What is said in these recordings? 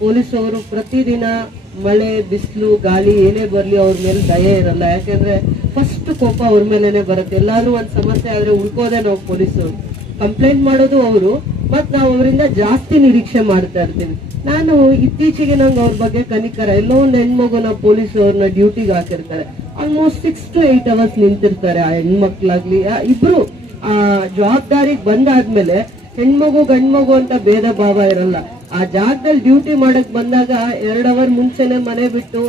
Police ಅವರು ಪ್ರತಿದಿನ ಮಳೆ ಬಿಸಿಲು ಗಾಳಿ ಏನೇ ಬರ್ಲಿ ಅವ್ರ ಮೇಲೆ ದಯೆ ಇರಲ್ಲ. ಯಾಕೆಂದ್ರೆ ಫಸ್ಟ್ ಕೋಪ ಅವ್ರ ಮೇಲೆನೆ ಬರುತ್ತೆ. ಎಲ್ಲಾದ್ರೂ ಒಂದ್ ಸಮಸ್ಯೆ ಆದ್ರೆ ಉಳ್ಕೋದೆ ನಾವು ಪೊಲೀಸರು, ಕಂಪ್ಲೇಂಟ್ ಮಾಡೋದು ಅವರು, ಮತ್ ನಾವು ಅವರಿಂದ ಜಾಸ್ತಿ ನಿರೀಕ್ಷೆ ಮಾಡ್ತಾ ಇರ್ತೀವಿ. ನಾನು ಇತ್ತೀಚೆಗೆ ನಂಗೆ ಅವ್ರ ಬಗ್ಗೆ ಕನಿಕರ, ಎಲ್ಲೋ ಒಂದ್ ಹೆಣ್ಮಗುನ ಪೊಲೀಸ್ ಅವ್ರನ್ನ ಡ್ಯೂಟಿಗೆ ಹಾಕಿರ್ತಾರೆ. Almost 6 to 8 hours ನಿಂತಿರ್ತಾರೆ. ಆ ಹೆಣ್ಮಕ್ಳಾಗ್ಲಿ ಇಬ್ರು ಆ ಜವಾಬ್ದಾರಿಗೆ ಬಂದಾದ್ಮೇಲೆ ಹೆಣ್ಮಗು ಗಂಡ್ಮಗು ಅಂತ ಭೇದ ಭಾವ ಇರಲ್ಲ. ಆ ಜಾಗದಲ್ಲಿ ಡ್ಯೂಟಿ ಮಾಡಕ್ ಬಂದಾಗ 2 hour ಮುಂಚೆನೆ ಮನೆ ಬಿಟ್ಟು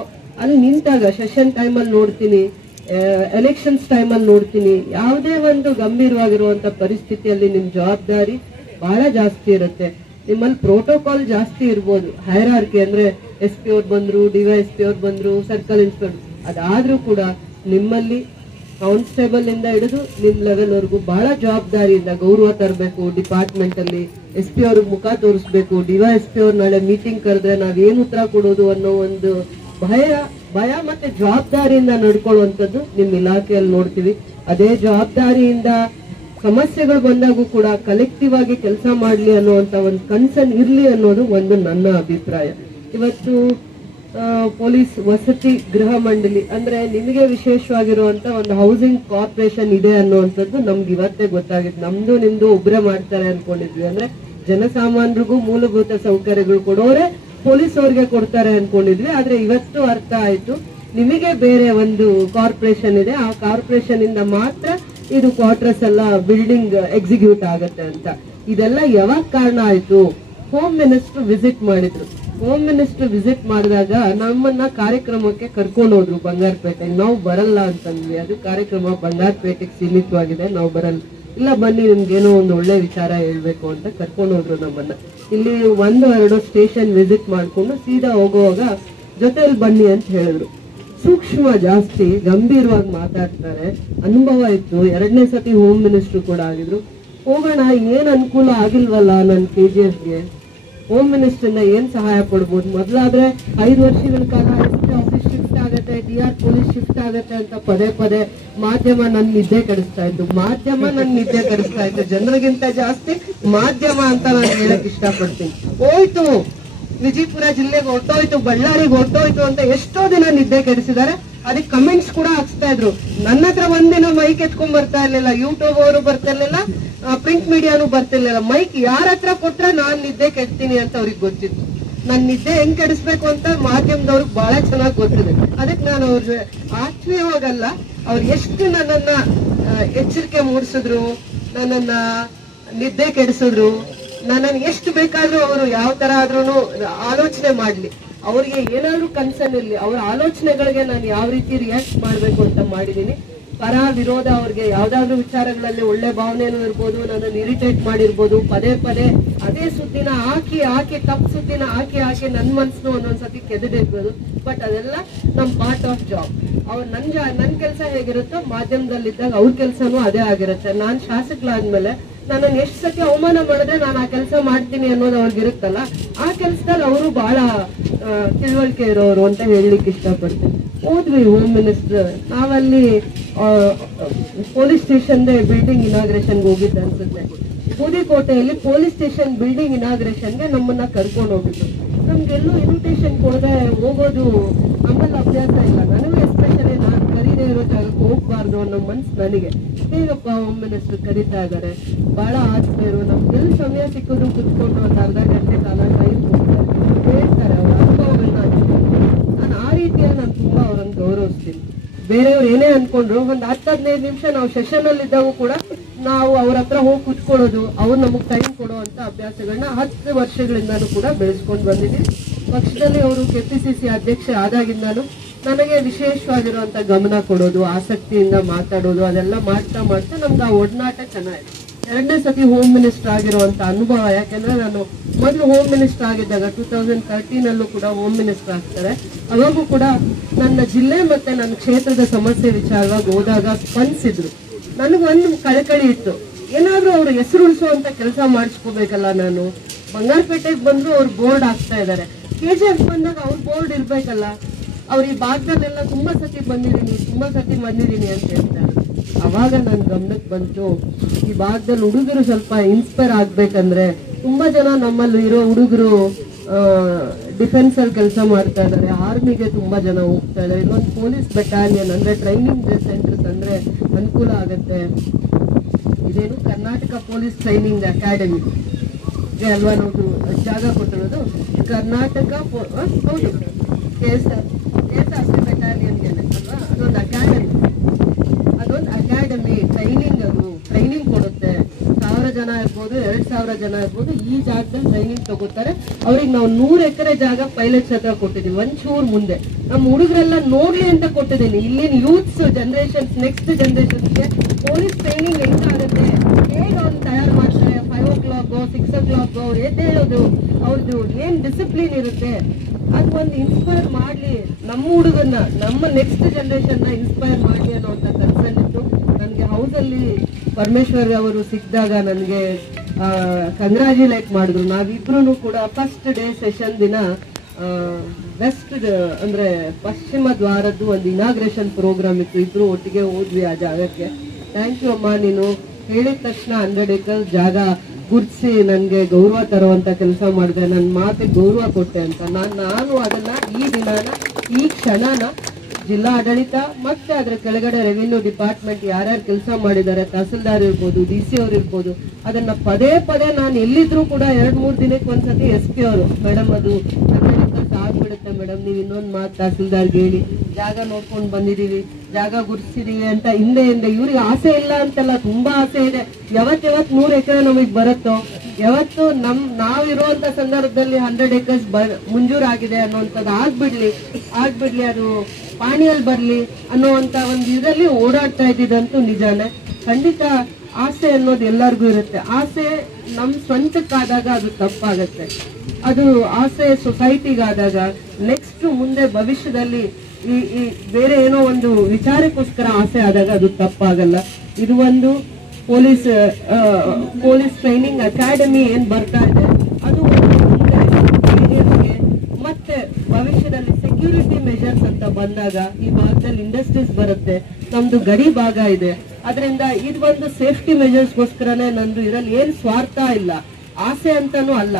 ಅಲ್ಲಿ ನಿಂತಾಗ ಸೆಷನ್ ಟೈಮಲ್ಲಿ ನೋಡ್ತೀನಿ, ಎಲೆಕ್ಷನ್ಸ್ ಟೈಮಲ್ಲಿ ನೋಡ್ತೀನಿ, ಯಾವುದೇ ಒಂದು ಗಂಭೀರವಾಗಿರುವಂತ ಪರಿಸ್ಥಿತಿಯಲ್ಲಿ ನಿಮ್ ಜವಾಬ್ದಾರಿ ಬಹಳ ಜಾಸ್ತಿ ಇರುತ್ತೆ. ನಿಮ್ಮಲ್ಲಿ ಪ್ರೋಟೋಕಾಲ್ ಜಾಸ್ತಿ ಇರ್ಬೋದು, ಹೈರಾರ್ಕಿ ಅಂದ್ರೆ SP ಅವ್ರು ಬಂದ್ರು, DYSP ಅವ್ರು ಬಂದ್ರು, ಸರ್ಕಲ್ ಇನ್ಸ್ಪೆಕ್ಟರ್, ಅದಾದ್ರೂ ಕೂಡ ನಿಮ್ಮಲ್ಲಿ ಕಾನ್ಸ್ಟೇಬಲ್ ಇಂದ ಹಿಡಿದು ನಿಮ್ ಲೆವೆಲ್ ವರ್ಗು ಬಹಳ ಜವಾಬ್ದಾರಿಯಿಂದ ಗೌರವ ತರಬೇಕು. ಡಿಪಾರ್ಟ್ಮೆಂಟ್ ಅಲ್ಲಿ SP ಅವ್ರಿಗೆ ಮುಖ ತೋರಿಸ್ಬೇಕು. DYSP ಅವ್ರು ನಾಳೆ ಮೀಟಿಂಗ್ ಕರೆದ್ರೆ ನಾವೇನು ಉತ್ತರ ಕೊಡೋದು ಅನ್ನೋ ಒಂದು ಭಯ ಮತ್ತೆ ಜವಾಬ್ದಾರಿಯಿಂದ ನಡ್ಕೊಳ್ಳುವಂಥದ್ದು ನಿಮ್ ಇಲಾಖೆಯಲ್ಲಿ ನೋಡ್ತೀವಿ. ಅದೇ ಜವಾಬ್ದಾರಿಯಿಂದ ಸಮಸ್ಯೆಗಳು ಬಂದಾಗೂ ಕೂಡ ಕಲೆಕ್ಟಿವ್ ಆಗಿ ಕೆಲಸ ಮಾಡ್ಲಿ ಅನ್ನುವಂತ ಒಂದು ಕನ್ಸರ್ನ್ ಇರ್ಲಿ ಅನ್ನೋದು ಒಂದು ನನ್ನ ಅಭಿಪ್ರಾಯ. ಇವತ್ತು ಪೊಲೀಸ್ ವಸತಿ ಗೃಹ ಮಂಡಳಿ ಅಂದ್ರೆ ನಿಮಗೆ ವಿಶೇಷವಾಗಿರುವಂತ ಒಂದು ಹೌಸಿಂಗ್ ಕಾರ್ಪೊರೇಷನ್ ಇದೆ ಅನ್ನುವಂಥದ್ದು ನಮ್ಗೆ ಇವತ್ತೇ ಗೊತ್ತಾಗಿತ್ತು. ನಮ್ದು ನಿಮ್ದು ಒಬ್ರೇ ಮಾಡ್ತಾರೆ ಅನ್ಕೊಂಡಿದ್ವಿ. ಅಂದ್ರೆ ಜನಸಾಮಾನ್ಯರಿಗೂ ಮೂಲಭೂತ ಸೌಕರ್ಯಗಳು ಕೊಡೋರೆ ಪೊಲೀಸ್ ಅವ್ರಿಗೆ ಕೊಡ್ತಾರೆ ಅನ್ಕೊಂಡಿದ್ವಿ. ಆದ್ರೆ ಇವತ್ತು ಅರ್ಥ ಆಯ್ತು, ನಿಮಗೆ ಬೇರೆ ಒಂದು ಕಾರ್ಪೊರೇಷನ್ ಇದೆ, ಆ ಕಾರ್ಪೊರೇಷನ್ ಇಂದ ಮಾತ್ರ ಇದು ಕ್ವಾರ್ಟರ್ಸ್ ಎಲ್ಲ ಬಿಲ್ಡಿಂಗ್ ಎಕ್ಸಿಕ್ಯೂಟ್ ಆಗತ್ತೆ ಅಂತ. ಇದೆಲ್ಲ ಯಾವಾಗ ಕಾರಣ ಆಯ್ತು? ಹೋಮ್ ಮಿನಿಸ್ಟರ್ ವಿಸಿಟ್ ಮಾಡಿದ್ರು. ಹೋಮ್ ಮಿನಿಸ್ಟರ್ ವಿಸಿಟ್ ಮಾಡಿದಾಗ ನಮ್ಮನ್ನ ಕಾರ್ಯಕ್ರಮಕ್ಕೆ ಕರ್ಕೊಂಡು ಹೋದ್ರು ಬಂಗಾರಪೇಟೆಗೆ. ನಾವು ಬರಲ್ಲ ಅಂತಂದ್ವಿ. ಅದು ಕಾರ್ಯಕ್ರಮ ಬಂಗಾರಪೇಟೆಗೆ ಸೀಮಿತವಾಗಿದೆ, ನಾವು ಬರಲ್ಲ. ಇಲ್ಲ ಬನ್ನಿ, ನಿಮ್ಗೇನೋ ಒಂದು ಒಳ್ಳೆ ವಿಚಾರ ಹೇಳ್ಬೇಕು ಅಂತ ಕರ್ಕೊಂಡು ಹೋದ್ರು ನಮ್ಮನ್ನ. ಇಲ್ಲಿ 1-2 ಸ್ಟೇಷನ್ ವಿಸಿಟ್ ಮಾಡ್ಕೊಂಡು ಸೀದಾ ಹೋಗುವಾಗ ಜೊತೆಲಿ ಬನ್ನಿ ಅಂತ ಹೇಳಿದ್ರು. ಸೂಕ್ಷ್ಮ ಜಾಸ್ತಿ ಗಂಭೀರವಾಗಿ ಮಾತಾಡ್ತಾರೆ. ಅನುಭವ ಇತ್ತು. 2ನೇ ಸತಿ ಹೋಮ್ ಮಿನಿಸ್ಟರ್ ಕೂಡ ಆಗಿದ್ರು. ಹೋಗೋಣ, ಏನ್ ಅನುಕೂಲ ಆಗಿಲ್ವಲ್ಲ ನನ್ KGFಗೆ, ಹೋಮ್ ಮಿನಿಸ್ಟರ್ನ ಏನ್ ಸಹಾಯ ಕೊಡ್ಬೋದು? ಮೊದ್ಲಾದ್ರೆ 5 ವರ್ಷಗಳ ಕಾಲ SP ಆಫೀಸ್ ಶಿಫ್ಟ್ ಆಗತ್ತೆ, DR ಪೊಲೀಸ್ ಶಿಫ್ಟ್ ಆಗತ್ತೆ ಅಂತ ಪದೇ ಪದೇ ಮಾಧ್ಯಮ ನನ್ ನಿದ್ದೆ ಕೆಡಿಸ್ತಾ ಇತ್ತು. ಜನರಿಗಿಂತ ಜಾಸ್ತಿ ಮಾಧ್ಯಮ ಅಂತ ನಾನು ಹೇಳಕ್ ಇಷ್ಟಪಡ್ತೀನಿ. ಹೋಯ್ತು, ವಿಜಯಪುರ ಜಿಲ್ಲೆಗೆ ಹೊರಟೋಯ್ತು, ಬಳ್ಳಾರಿಗೆ ಹೊರಟೋಯ್ತು ಅಂತ ಎಷ್ಟೋ ದಿನ ನಿದ್ದೆ ಕೆಡಿಸಿದ್ದಾರೆ. ಅದಕ್ಕೆ ಕಮೆಂಟ್ಸ್ ಕೂಡ ಹಾಕ್ಸ್ತಾ ಇದ್ರು. ನನ್ನ ಹತ್ರ ಒಂದಿನ ಮೈಕ್ ಎತ್ಕೊಂಡ್ ಬರ್ತಾ ಇರ್ಲಿಲ್ಲ, ಯೂಟ್ಯೂಬ್ ಅವರು ಬರ್ತಾ ಇರ್ಲಿಲ್ಲ, ಪ್ರಿಂಟ್ ಮೀಡಿಯಾನು ಬರ್ತಿರ್ಲಿಲ್ಲ. ಮೈಕ್ ಯಾರ ಹತ್ರ ಕೊಟ್ರೆ ನಾನ್ ನಿದ್ದೆ ಕೆಡ್ತೀನಿ ಅಂತ ಅವ್ರಿಗೆ ಗೊತ್ತಿತ್ತು. ನನ್ ನಿದ್ದೆ ಹೆಂಗ್ ಕೆಡಿಸ್ಬೇಕು ಅಂತ ಮಾಧ್ಯಮದವ್ರಿಗೆ ಬಹಳ ಚೆನ್ನಾಗಿ ಗೊತ್ತಿದೆ. ಅದಕ್ಕೆ ನಾನು ಅವ್ರ ಆತ್ಮೀಯವಾಗಲ್ಲ, ಅವ್ರು ಎಷ್ಟು ನನ್ನನ್ನ ಎಚ್ಚರಿಕೆ ಮೂಡಿಸಿದ್ರು, ನನ್ನನ್ನ ನಿದ್ದೆ ಕೆಡಿಸಿದ್ರು, ನನ್ನನ್ನು ಎಷ್ಟು ಬೇಕಾದ್ರೂ ಅವರು ಯಾವ ತರ ಆದ್ರೂ ಆಲೋಚನೆ ಮಾಡ್ಲಿ, ಅವ್ರಿಗೆ ಏನಾದ್ರೂ ಕನ್ಸರ್ನ್ ಇರ್ಲಿ, ಅವ್ರ ಆಲೋಚನೆಗಳಿಗೆ ನಾನು ಯಾವ ರೀತಿ ರಿಯಾಕ್ಟ್ ಮಾಡ್ಬೇಕು ಅಂತ ಮಾಡಿದೀನಿ. ಪರ ವಿರೋಧ ಅವ್ರಿಗೆ ಯಾವ್ದಾದ್ರು ವಿಚಾರಗಳಲ್ಲಿ ಒಳ್ಳೆ ಭಾವನೆನೂ ಇರ್ಬೋದು, ನನ್ನನ್ನು ಇರಿಟೇಟ್ ಮಾಡಿರ್ಬೋದು, ಪದೇ ಪದೇ ಅದೇ ಸುದ್ದಿನ ಹಾಕಿ ತಪ್ಪು ಸುದ್ದಿನ ಹಾಕಿ ನನ್ ಮನ್ಸನ್ನು ಒಂದೊಂದ್ಸತಿ ಕೆದಡಿರ್ಬೋದು. ಬಟ್ ಅದೆಲ್ಲ ನಮ್ ಪಾರ್ಟ್ ಆಫ್ ಜಾಬ್. ಅವ್ರು ನನ್ ಕೆಲಸ ಹೇಗಿರುತ್ತೋ ಮಾಧ್ಯಮದಲ್ಲಿದ್ದಾಗ ಅವ್ರ ಕೆಲ್ಸನೂ ಅದೇ ಆಗಿರುತ್ತೆ. ನಾನ್ ಶಾಸಕಳಾದ್ಮೇಲೆ ನನ್ನನ್ನು ಎಷ್ಟು ಸತಿ ಅವಮಾನ ಮಾಡಿದ್ರೆ ನಾನು ಆ ಕೆಲಸ ಮಾಡ್ತೀನಿ ಅನ್ನೋದು ಅವ್ರಿಗೆ ಇರುತ್ತಲ್ಲ, ಆ ಕೆಲಸದಲ್ಲಿ ಅವರು ಬಹಳ ತಿಳುವಳಿಕೆ ಇರೋರು ಅಂತ ಹೇಳಲಿಕ್ಕೆ ಇಷ್ಟಪಡ್ತೀನಿ. ಹೋದ್ವಿ ಹೋಮ್ ಮಿನಿಸ್ಟರ್, ನಾವಲ್ಲಿ ಪೊಲೀಸ್ ಸ್ಟೇಷನ್ ಬಿಲ್ಡಿಂಗ್ ಇನಾಗ್ರೇಷನ್ಗೆ ಹೋಗಿದ್ದ ಅನ್ಸುತ್ತೆ. ಬೂದಿಕೋಟೆಯಲ್ಲಿ ಪೊಲೀಸ್ ಸ್ಟೇಷನ್ ಬಿಲ್ಡಿಂಗ್ ಇನಾಗ್ರೇಷನ್ಗೆ ನಮ್ಮನ್ನ ಕರ್ಕೊಂಡು ಹೋಗಿದ್ದು. ನಮ್ಗೆಲ್ಲೂ ಇನ್ವಿಟೇಷನ್ ಕೊಡದೆ ಹೋಗೋದು ನಮ್ಮಲ್ಲಿ ಅಭ್ಯಾಸ ಇಲ್ಲ. ನನಗೂ ಎಸ್ಪೆಷಲಿ ನಾನು ಕರೀದೇ ಇರೋ ಜಾಗಕ್ಕೆ ಹೋಗ್ಬಾರ್ದು ಅನ್ನೋ ಮನ್ಸು ನನಗೆ. ಹೇಗಪ್ಪ ಹೋಮ್ ಮಿನಿಸ್ಟರ್ ಕರೀತಾ ಇದ್ದಾರೆ, ಬಹಳ ಆತ್ಮೀಯರು, ನಮ್ಗೆಲ್ಲಿ ಸಮಯ ಸಿಕ್ಕಿದ್ರು ಕುತ್ಕೊಂಡು ಒಂದು ಅರ್ಧ ಗಂಟೆ ಕಾಲ ಟೈಮ್ ಹೇಳ್ತಾರೆ, ಅವ್ರ ಅನುಭವಗಳನ್ನ ಹಂಚ್ಕೊಂಡು. ನಾನು ಆ ರೀತಿಯಾಗಿ ನಾನು ತುಂಬಾ ಅವ್ರನ್ನ ಗೌರವಿಸ್ತೀನಿ. ಬೇರೆಯವ್ರು ಏನೇ ಅನ್ಕೊಂಡ್ರು ಒಂದು 10-15 ನಿಮಿಷ ನಾವು ಸೆಷನ್ ಅಲ್ಲಿ ಇದ್ದಾಗೂ ಕೂಡ ನಾವು ಅವ್ರ ಹತ್ರ ಹೋಗಿ ಕುತ್ಕೊಳ್ಳೋದು, ಅವ್ರು ನಮಗ್ ಟೈಮ್ ಕೊಡುವಂತ ಅಭ್ಯಾಸಗಳನ್ನ 10 ವರ್ಷಗಳಿಂದಾನು ಕೂಡ ಬೆಳೆಸ್ಕೊಂಡು ಬಂದಿದ್ದೀವಿ. ಪಕ್ಷದಲ್ಲಿ ಅವರು KPCC ಅಧ್ಯಕ್ಷ ಆದಾಗಿಂದಾನು ನನಗೆ ವಿಶೇಷವಾಗಿರುವಂತ ಗಮನ ಕೊಡೋದು, ಆಸಕ್ತಿಯಿಂದ ಮಾತಾಡೋದು, ಅದೆಲ್ಲ ಮಾಡ್ತಾ ನಮ್ಗೆ ಆ ಒಡನಾಟ ಚೆನ್ನಾಗಿದೆ. 2ನೇ ಸತಿ ಹೋಮ್ ಮಿನಿಸ್ಟರ್ ಆಗಿರುವಂತ ಅನುಭವ. ಯಾಕೆಂದ್ರೆ ನಾನು ಮೊದಲು ಹೋಮ್ ಮಿನಿಸ್ಟರ್ ಆಗಿದ್ದಾಗ 2013 ಕೂಡ ಹೋಮ್ ಮಿನಿಸ್ಟರ್ ಆಗ್ತಾರೆ. ಅವಾಗೂ ಕೂಡ ನನ್ನ ಜಿಲ್ಲೆ ಮತ್ತೆ ನನ್ನ ಕ್ಷೇತ್ರದ ಸಮಸ್ಯೆ ವಿಚಾರವಾಗಿ ಹೋದಾಗ ಸ್ಪಂದಿಸಿದ್ರು. ನನಗೊಂದು ಕಳಕಳಿ ಇತ್ತು, ಏನಾದ್ರೂ ಅವ್ರ ಹೆಸರು ಉಳಿಸುವಂತ ಕೆಲಸ ಮಾಡಿಸ್ಕೋಬೇಕಲ್ಲ. ನಾನು ಬಂಗಾರಪೇಟೆಗೆ ಬಂದ್ರು ಅವ್ರು ಬೋರ್ಡ್ ಆಗ್ತಾ ಇದಾರೆ, KGF ಬಂದಾಗ ಅವ್ರ ಬೋರ್ಡ್ ಇರ್ಬೇಕಲ್ಲ. ಅವ್ರು ಈ ಭಾಗದಲ್ಲೆಲ್ಲ ತುಂಬಾ ಸತಿ ಬಂದಿದ್ದೀನಿ ಅಂತ ಹೇಳ್ತಾರೆ. ಅವಾಗ ನನ್ ಗಮನಕ್ಕೆ ಬಂತು, ಈ ಭಾಗದಲ್ಲಿ ಹುಡುಗರು ಸ್ವಲ್ಪ ಇನ್ಸ್ಪೈರ್ ಆಗ್ಬೇಕಂದ್ರೆ ತುಂಬಾ ಜನ ನಮ್ಮಲ್ಲಿ ಇರೋ ಹುಡುಗರು ಡಿಫೆನ್ಸ್ ಅಲ್ಲಿ ಕೆಲಸ ಮಾಡ್ತಾ ಇದ್ದಾರೆ, ಆರ್ಮಿಗೆ ತುಂಬಾ ಜನ ಹೋಗ್ತಾ ಇದ್ದಾರೆ. ಇನ್ನೊಂದು ಪೊಲೀಸ್ ಬೆಟಾಲಿಯನ್ ಅಂದ್ರೆ ಟ್ರೈನಿಂಗ್ ಸೆಂಟರ್ಸ್ ಅಂದ್ರೆ ಅನುಕೂಲ ಆಗುತ್ತೆ. ಇದೇನು ಕರ್ನಾಟಕ ಪೊಲೀಸ್ ಟ್ರೈನಿಂಗ್ ಅಕಾಡೆಮಿ ಅಲ್ವಾ ನಾವು ಜಾಗ ಕೊಟ್ಟಿರೋದು. ಕರ್ನಾಟಕ ಹೌದು KSRP ಬೆಟಾಲಿಯನ್ಗೆ ಅಲ್ವಾ, ಅದೊಂದು ಅಕಾಡೆಮಿ ಟ್ರೈನಿಂಗ್ ಕೊಡುತ್ತೆ. 1000 ಜನ ಇರ್ಬೋದು, 2000 ಜನ ಇರ್ಬೋದು, ಈ ಜಾಗದಲ್ಲಿ ಟ್ರೈನಿಂಗ್ ತಗೋತಾರೆ. ಅವ್ರಿಗೆ ನಾವು 100 ಎಕರೆ ಜಾಗ ಪೈಲಟ್ಸ್ ಹತ್ರ ಕೊಟ್ಟಿದೀವಿ, ಒಂಚೂರು ಮುಂದೆ ನಮ್ಮ ಹುಡುಗರೆಲ್ಲ ನೋಡ್ಲಿ ಅಂತ ಕೊಟ್ಟಿದ್ದೀನಿ. ಇಲ್ಲಿನ ಯೂತ್ಸ್ ಜನರೇಷನ್ಸ್, ನೆಕ್ಸ್ಟ್ ಜನರೇಷನ್ಸ್ಗೆ ಪೊಲೀಸ್ ಟ್ರೈನಿಂಗ್ ಹೆಂಗಾಗುತ್ತೆ, ಹೇಗೆ ಅವ್ನು ತಯಾರು ಮಾಡ್ತಾರೆ, 5 o'clock 6 o'clock ಅವ್ರು ಎದ್ದೇಳೋದು, ಅವ್ರದ್ದು ಏನ್ ಡಿಸಿಪ್ಲಿನ್ ಇರುತ್ತೆ, ಅದು ಒಂದು ಇನ್ಸ್ಪೈರ್ ಮಾಡ್ಲಿ ನಮ್ಮ ಹುಡುಗನ್ನ, ನಮ್ಮ ನೆಕ್ಸ್ಟ್ ಜನರೇಷನ್ ನ ಇನ್ಸ್ಪೈರ್ ಮಾಡ್ಲಿ ಅನ್ನೋಂಥ ಕನ್ಸರ್ನಿತ್ತು ನನಗೆ. ಹೌಸಲ್ಲಿ ಪರಮೇಶ್ವರ್ ಅವರು ಸಿಕ್ಕಿದಾಗ ನನಗೆ ಕಂಗ್ರಾಚ್ಯುಲೇಟ್ ಮಾಡಿದ್ರು. ನಾವಿಬ್ರು ಕೂಡ ಫಸ್ಟ್ ಡೇ ಸೆಷನ್ ದಿನ ವೆಸ್ಟ್ ಅಂದ್ರೆ ಪಶ್ಚಿಮ ದ್ವಾರದ್ದು ಒಂದು ಇನಾಗ್ರೇಷನ್ ಪ್ರೋಗ್ರಾಮ್ ಇತ್ತು, ಇಬ್ರು ಒಟ್ಟಿಗೆ ಹೋದ್ವಿ ಆ ಜಾಗಕ್ಕೆ. ಥ್ಯಾಂಕ್ ಯು ಅಮ್ಮ, ನೀನು ಹೇಳಿದ ತಕ್ಷಣ 100 acres ಜಾಗ ಗುರ್ತಿಸಿ ನನಗೆ ಗೌರವ ತರುವಂತ ಕೆಲಸ ಮಾಡಿದೆ, ನನ್ನ ಮಾತಿಗೆ ಗೌರವ ಕೊಟ್ಟೆ ಅಂತ. ನಾನು ಅದನ್ನ ಈ ದಿನಾನ, ಈ ಕ್ಷಣನ ಜಿಲ್ಲಾ ಆಡಳಿತ ಮತ್ತೆ ಅದರ ಕೆಳಗಡೆ ರೆವಿನ್ಯೂ ಡಿಪಾರ್ಟ್ಮೆಂಟ್ ಯಾರ್ಯಾರು ಕೆಲಸ ಮಾಡಿದ್ದಾರೆ, ತಹಸೀಲ್ದಾರ್ ಇರ್ಬೋದು, DC ಅವ್ರು ಇರ್ಬೋದು, ಅದನ್ನ ಪದೇ ನಾನು ಎಲ್ಲಿದ್ರು ಕೂಡ 2-3 ದಿನಕ್ಕೆ ಒಂದ್ಸತಿ SP ಅವರು, ಮೇಡಮ್ ಅದು ಆಗ್ಬಿಡುತ್ತೆ ಮೇಡಮ್, ನೀವು ಇನ್ನೊಂದು ಮಾತು ತಹಸೀಲ್ದಾರ್ಗೆ ಹೇಳಿ, ಜಾಗ ನೋಡ್ಕೊಂಡು ಬಂದಿದೀವಿ, ಜಾಗ ಗುರ್ತಿಸಿದೀವಿ ಅಂತ. ಹಿಂದೆ ಇವ್ರಿಗೆ ಆಸೆ ಇಲ್ಲ ಅಂತಲ್ಲ, ತುಂಬಾ ಆಸೆ ಇದೆ. ಯಾವತ್ತು 100 ಎಕರೆ ನಮಗ್ ಬರುತ್ತೋ, ಯಾವತ್ತು ನಾವಿರುವಂತ ಸಂದರ್ಭದಲ್ಲಿ 100 acres ಮುಂಜೂರಾಗಿದೆ ಅನ್ನೋಂಥದ್ದು ಆಗ್ಬಿಡ್ಲಿ, ಅದು ಪಾಣಿಯಲ್ಲಿ ಬರ್ಲಿ ಅನ್ನೋಂತ ಒಂದು ಇದರಲ್ಲಿ ಓಡಾಡ್ತಾ ಇದ್ದಿದ್ದಂತೂ ನಿಜಾನೇ. ಖಂಡಿತ ಆಸೆ ಅನ್ನೋದು ಎಲ್ಲರಿಗೂ ಇರುತ್ತೆ. ಆಸೆ ನಮ್ ಸ್ವಂತಕ್ಕಾದಾಗ ಅದು ತಪ್ಪಾಗತ್ತೆ, ಅದು ಆಸೆ ಸೊಸೈಟಿಗಾದಾಗ, ನೆಕ್ಸ್ಟ್ ಮುಂದೆ ಭವಿಷ್ಯದಲ್ಲಿ ಈ ಬೇರೆ ಏನೋ ಒಂದು ವಿಚಾರಕ್ಕೋಸ್ಕರ ಆಸೆ ಆದಾಗ ಅದು ತಪ್ಪಾಗಲ್ಲ. ಇದು ಒಂದು ಪೊಲೀಸ್ ಟ್ರೈನಿಂಗ್ ಅಕಾಡೆಮಿ ಏನ್ ಬರ್ತಾ ಇದೆ, ಅದು ಮತ್ತೆ ಭವಿಷ್ಯದಲ್ಲಿ ಸೆಕ್ಯೂರಿಟಿ ಮೆಷರ್ಸ್ ಅಂತ ಬಂದಾಗ ಈ ಭಾಗದಲ್ಲಿ ಇಂಡಸ್ಟ್ರೀಸ್ ಬರುತ್ತೆ, ನಮ್ದು ಗಡಿ ಭಾಗ ಇದೆ, ಅದರಿಂದ ಇದು ಒಂದು ಸೇಫ್ಟಿ ಮೆಷರ್ಸ್ಗೋಸ್ಕರನೇ ನಂದು. ಇದರಲ್ಲಿ ಏನ್ ಸ್ವಾರ್ಥ ಇಲ್ಲ, ಆಸೆ ಅಂತಾನೂ ಅಲ್ಲ.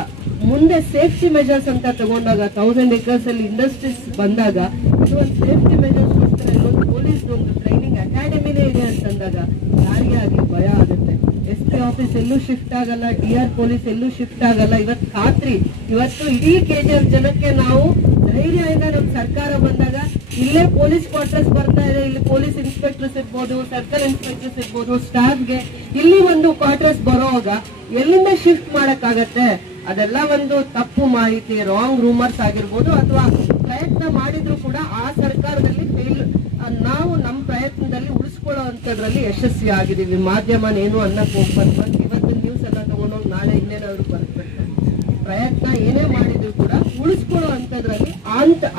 ಮುಂದೆ ಸೇಫ್ಟಿ ಮೆಷರ್ಸ್ ಅಂತ ತಗೊಂಡಾಗ 1000 acres ಅಲ್ಲಿ ಇಂಡಸ್ಟ್ರೀಸ್ ಬಂದಾಗ ಇದು ಒಂದು ಸೇಫ್ಟಿ ಮೆಷರ್ಸ್ಗೋಸ್ಕರ ಒಂದು ಪೊಲೀಸ್ ಒಂದು ಟ್ರೈನಿಂಗ್ ಅಕಾಡೆಮಿನೇ ಇದೆ ಅಂತಂದಾಗ ಯಾರಿಗೆ ಆಗಿ ಭಯ ಆಗುತ್ತೆ. SP ಆಫೀಸ್ ಎಲ್ಲೂ ಶಿಫ್ಟ್ ಆಗಲ್ಲ, DR ಪೊಲೀಸ್ ಎಲ್ಲೂ ಶಿಫ್ಟ್ ಆಗಲ್ಲ. ಇವತ್ತು ಖಾತ್ರಿ, ಇವತ್ತು ಇಡೀ KGF ಜನಕ್ಕೆ ನಾವು ಧೈರ್ಯದಿಂದ ನಮ್ಮ ಸರ್ಕಾರ ಬಂದಾಗ ಇಲ್ಲೇ ಪೊಲೀಸ್ ಕ್ವಾರ್ಟರ್ಸ್ ಬರ್ತಾ ಇದೆ, ಇಲ್ಲಿ ಪೊಲೀಸ್ ಇನ್ಸ್ಪೆಕ್ಟರ್ಸ್ ಇರ್ಬೋದು, ಸರ್ಕಲ್ ಇನ್ಸ್ಪೆಕ್ಟರ್ಸ್ ಇರ್ಬೋದು, ಸ್ಟಾಫ್ಗೆ ಇಲ್ಲಿ ಒಂದು ಕ್ವಾರ್ಟರ್ಸ್ ಬರೋವಾಗ ಎಲ್ಲಿಂದ ಶಿಫ್ಟ್ ಮಾಡಕ್ಕಾಗತ್ತೆ? ಅದೆಲ್ಲ ಒಂದು ತಪ್ಪು ಮಾಹಿತಿ, ರಾಂಗ್ ರೂಮರ್ಸ್ ಆಗಿರ್ಬೋದು, ಅಥವಾ ಪ್ರಯತ್ನ ಮಾಡಿದ್ರು ಕೂಡ ಆ ಸರ್ಕಾರದಲ್ಲಿ ನಾವು ನಮ್ಮ ಪ್ರಯತ್ನದಲ್ಲಿ ಉಳಿಸ್ಕೊಳ್ಳುವಂತದ್ರಲ್ಲಿ ಯಶಸ್ವಿ ಆಗಿದ್ದೀವಿ. ಮಾಧ್ಯಮನೇನು ಅನ್ನಕ್ ಹೋಗ್ಬಾರ್ದು, ಇವತ್ತಿನ ನ್ಯೂಸ್ ಎಲ್ಲ ತಗೊಂಡೋಗಿ ನಾಳೆ ಇನ್ನೇನಾದ್ರು ಬರ್ಬೇಕು. ಪ್ರಯತ್ನ ಏನೇ ಮಾಡಿದ್ರು ಕೂಡ ಉಳಿಸ್ಕೊಳ್ಳುವಂತದ್ರಲ್ಲಿ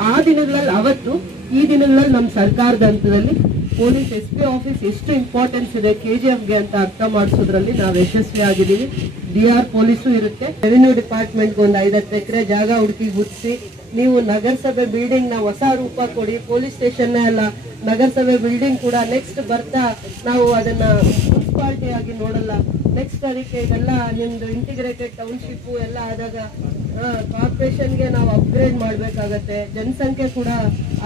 ಆ ದಿನಗಳಲ್ಲಿ, ಅವತ್ತು ಈ ದಿನಗಳಲ್ಲಿ ನಮ್ಮ ಸರ್ಕಾರದ ಹಂತದಲ್ಲಿ ಪೊಲೀಸ್ SP ಆಫೀಸ್ ಎಷ್ಟು ಇಂಪಾರ್ಟೆನ್ಸ್ ಇದೆ KGFಗೆ ಅಂತ ಅರ್ಥ ಮಾಡಿಸೋದ್ರಲ್ಲಿ ನಾವು ಯಶಸ್ವಿ ಆಗಿದ್ದೀವಿ. DR ಪೊಲೀಸು ಇರುತ್ತೆ, ರೆವಿನ್ಯೂ ಡಿಪಾರ್ಟ್ಮೆಂಟ್ಗೆ ಒಂದು 5-10 ಎಕರೆ ಜಾಗ ಹುಡುಕಿ ಗುರ್ತಿಸಿ, ನೀವು ನಗರಸಭೆ ಬಿಲ್ಡಿಂಗ್ ನ ಹೊಸ ರೂಪ ಕೊಡಿ, ಪೊಲೀಸ್ ಸ್ಟೇಷನ್ ಅಲ್ಲ ನಗರಸಭೆ ಬಿಲ್ಡಿಂಗ್ ಕೂಡ ನೆಕ್ಸ್ಟ್ ಬರ್ತಾ ನಾವು ಅದನ್ನ ಮುನ್ಸಿಪಾಲಿಟಿ ಆಗಿ ನೋಡಲ್ಲ. ನೆಕ್ಸ್ಟ್ ಅದಕ್ಕೆ ಇದೆಲ್ಲ ನಿಮ್ದು ಇಂಟಿಗ್ರೇಟೆಡ್ ಟೌನ್ಶಿಪ್ ಎಲ್ಲ ಆದಾಗ ಕಾರ್ಪೊರೇಷನ್ಗೆ ನಾವು ಅಪ್ಗ್ರೇಡ್ ಮಾಡ್ಬೇಕಾಗತ್ತೆ. ಜನಸಂಖ್ಯೆ ಕೂಡ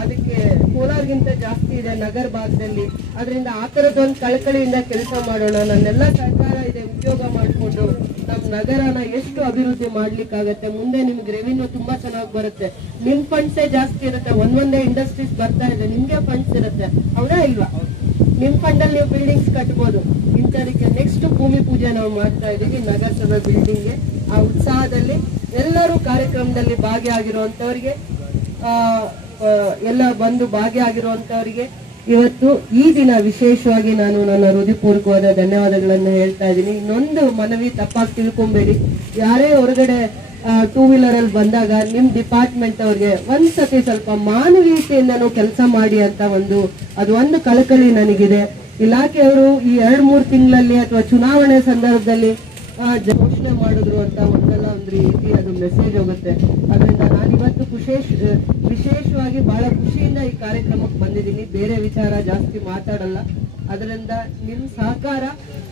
ಅದಕ್ಕೆ ಕೋಲಾರ್ಗಿಂತ ಜಾಸ್ತಿ ಇದೆ ನಗರ ಭಾಗದಲ್ಲಿ. ಅದರಿಂದ ಆ ತರದೊಂದು ಕಳಕಳಿಯಿಂದ ಕೆಲಸ ಮಾಡೋಣ. ನನ್ನೆಲ್ಲ ಸರ್ಕಾರ ಇದೆ ಉಪಯೋಗ ಮಾಡಿಕೊಂಡು ನಮ್ಮ ನಗರನ ಎಷ್ಟು ಅಭಿವೃದ್ಧಿ ಮಾಡ್ಲಿಕ್ಕಾಗತ್ತೆ. ಮುಂದೆ ನಿಮ್ಗೆ ರೆವಿನ್ಯೂ ತುಂಬಾ ಚೆನ್ನಾಗಿ ಬರುತ್ತೆ. ನಿಮ್ ಫಂಡ್ಸೇ ಜಾಸ್ತಿ ಇರುತ್ತೆ. ಒಂದೊಂದೇ ಇಂಡಸ್ಟ್ರೀಸ್ ಬರ್ತಾ ಇದೆ, ನಿಮ್ಗೆ ಫಂಡ್ಸ್ ಇರುತ್ತೆ, ಹೌದಾ ಇಲ್ವಾ? ನಿಮ್ ಫಂಡ್ ಅಲ್ಲಿ ನೀವು ಬಿಲ್ಡಿಂಗ್ಸ್ ಕಟ್ಬೋದು. ಇಂಥದಕ್ಕೆ ನೆಕ್ಸ್ಟ್ ಭೂಮಿ ಪೂಜೆ ನಾವು ಮಾಡ್ತಾ ಇದೀವಿ ನಗರಸಭೆ ಬಿಲ್ಡಿಂಗ್ಗೆ. ಆ ಉತ್ಸಾಹದಲ್ಲಿ ಎಲ್ಲರೂ ಕಾರ್ಯಕ್ರಮದಲ್ಲಿ ಭಾಗಿಯಾಗಿರುವಂತವರಿಗೆ, ಎಲ್ಲ ಬಂದು ಭಾಗಿಯಾಗಿರುವಂತವರಿಗೆ ಇವತ್ತು ಈ ದಿನ ವಿಶೇಷವಾಗಿ ನಾನು ನನ್ನ ಹೃದಯಪೂರ್ವಕವಾದ ಧನ್ಯವಾದಗಳನ್ನು ಹೇಳ್ತಾ ಇದ್ದೀನಿ. ಇನ್ನೊಂದು ಮನವಿ, ತಪ್ಪಾಗಿ ತಿಳ್ಕೊಂಬೇಡಿ, ಯಾರೇ ಹೊರಗಡೆ 2 wheeler ಅಲ್ಲಿ ಬಂದಾಗ ನಿಮ್ ಡಿಪಾರ್ಟ್ಮೆಂಟ್ ಅವ್ರಿಗೆ ಒಂದ್ಸತಿ ಸ್ವಲ್ಪ ಮಾನವೀಯತೆಯಿಂದನೂ ಕೆಲಸ ಮಾಡಿ ಅಂತ ಅದು ಒಂದು ಕಳಕಳಿ ನನಗಿದೆ. ಇಲಾಖೆಯವರು ಈ 2-3 ತಿಂಗಳಲ್ಲಿ ಅಥವಾ ಚುನಾವಣೆ ಸಂದರ್ಭದಲ್ಲಿ ಘೋಷಣೆ ಮಾಡಿದ್ರು ಅಂತ ಒಂದಲ್ಲ ಒಂದು ರೀತಿ ಅದು ಮೆಸೇಜ್ ಹೋಗುತ್ತೆ. ಅದರಿಂದ ನಾನಿವತ್ತು ವಿಶೇಷವಾಗಿ ಬಹಳ ಖುಷಿಯಿಂದ ಈ ಕಾರ್ಯಕ್ರಮಕ್ಕೆ ಬಂದಿದ್ದೀನಿ. ಬೇರೆ ವಿಚಾರ ಜಾಸ್ತಿ ಮಾತಾಡಲ್ಲ. ಅದರಿಂದ ನಿಮ್ ಸಹಕಾರ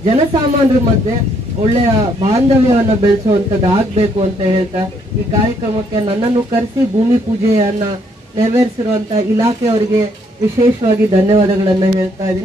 ಜನಸಾಮಾನ್ಯರ ಮಧ್ಯೆ ಒಳ್ಳೆಯ ಬಾಂಧವ್ಯವನ್ನ ಬೆಳೆಸುವಂತದ್ದು ಆಗ್ಬೇಕು ಅಂತ ಹೇಳ್ತಾ ಈ ಕಾರ್ಯಕ್ರಮಕ್ಕೆ ನನ್ನನ್ನು ಕರೆಸಿ ಭೂಮಿ ಪೂಜೆಯನ್ನ ನೆರವೇರಿಸಿರುವಂತ ಇಲಾಖೆಯವರಿಗೆ ವಿಶೇಷವಾಗಿ ಧನ್ಯವಾದಗಳನ್ನ ಹೇಳ್ತಾ ಇದ್ದೀನಿ.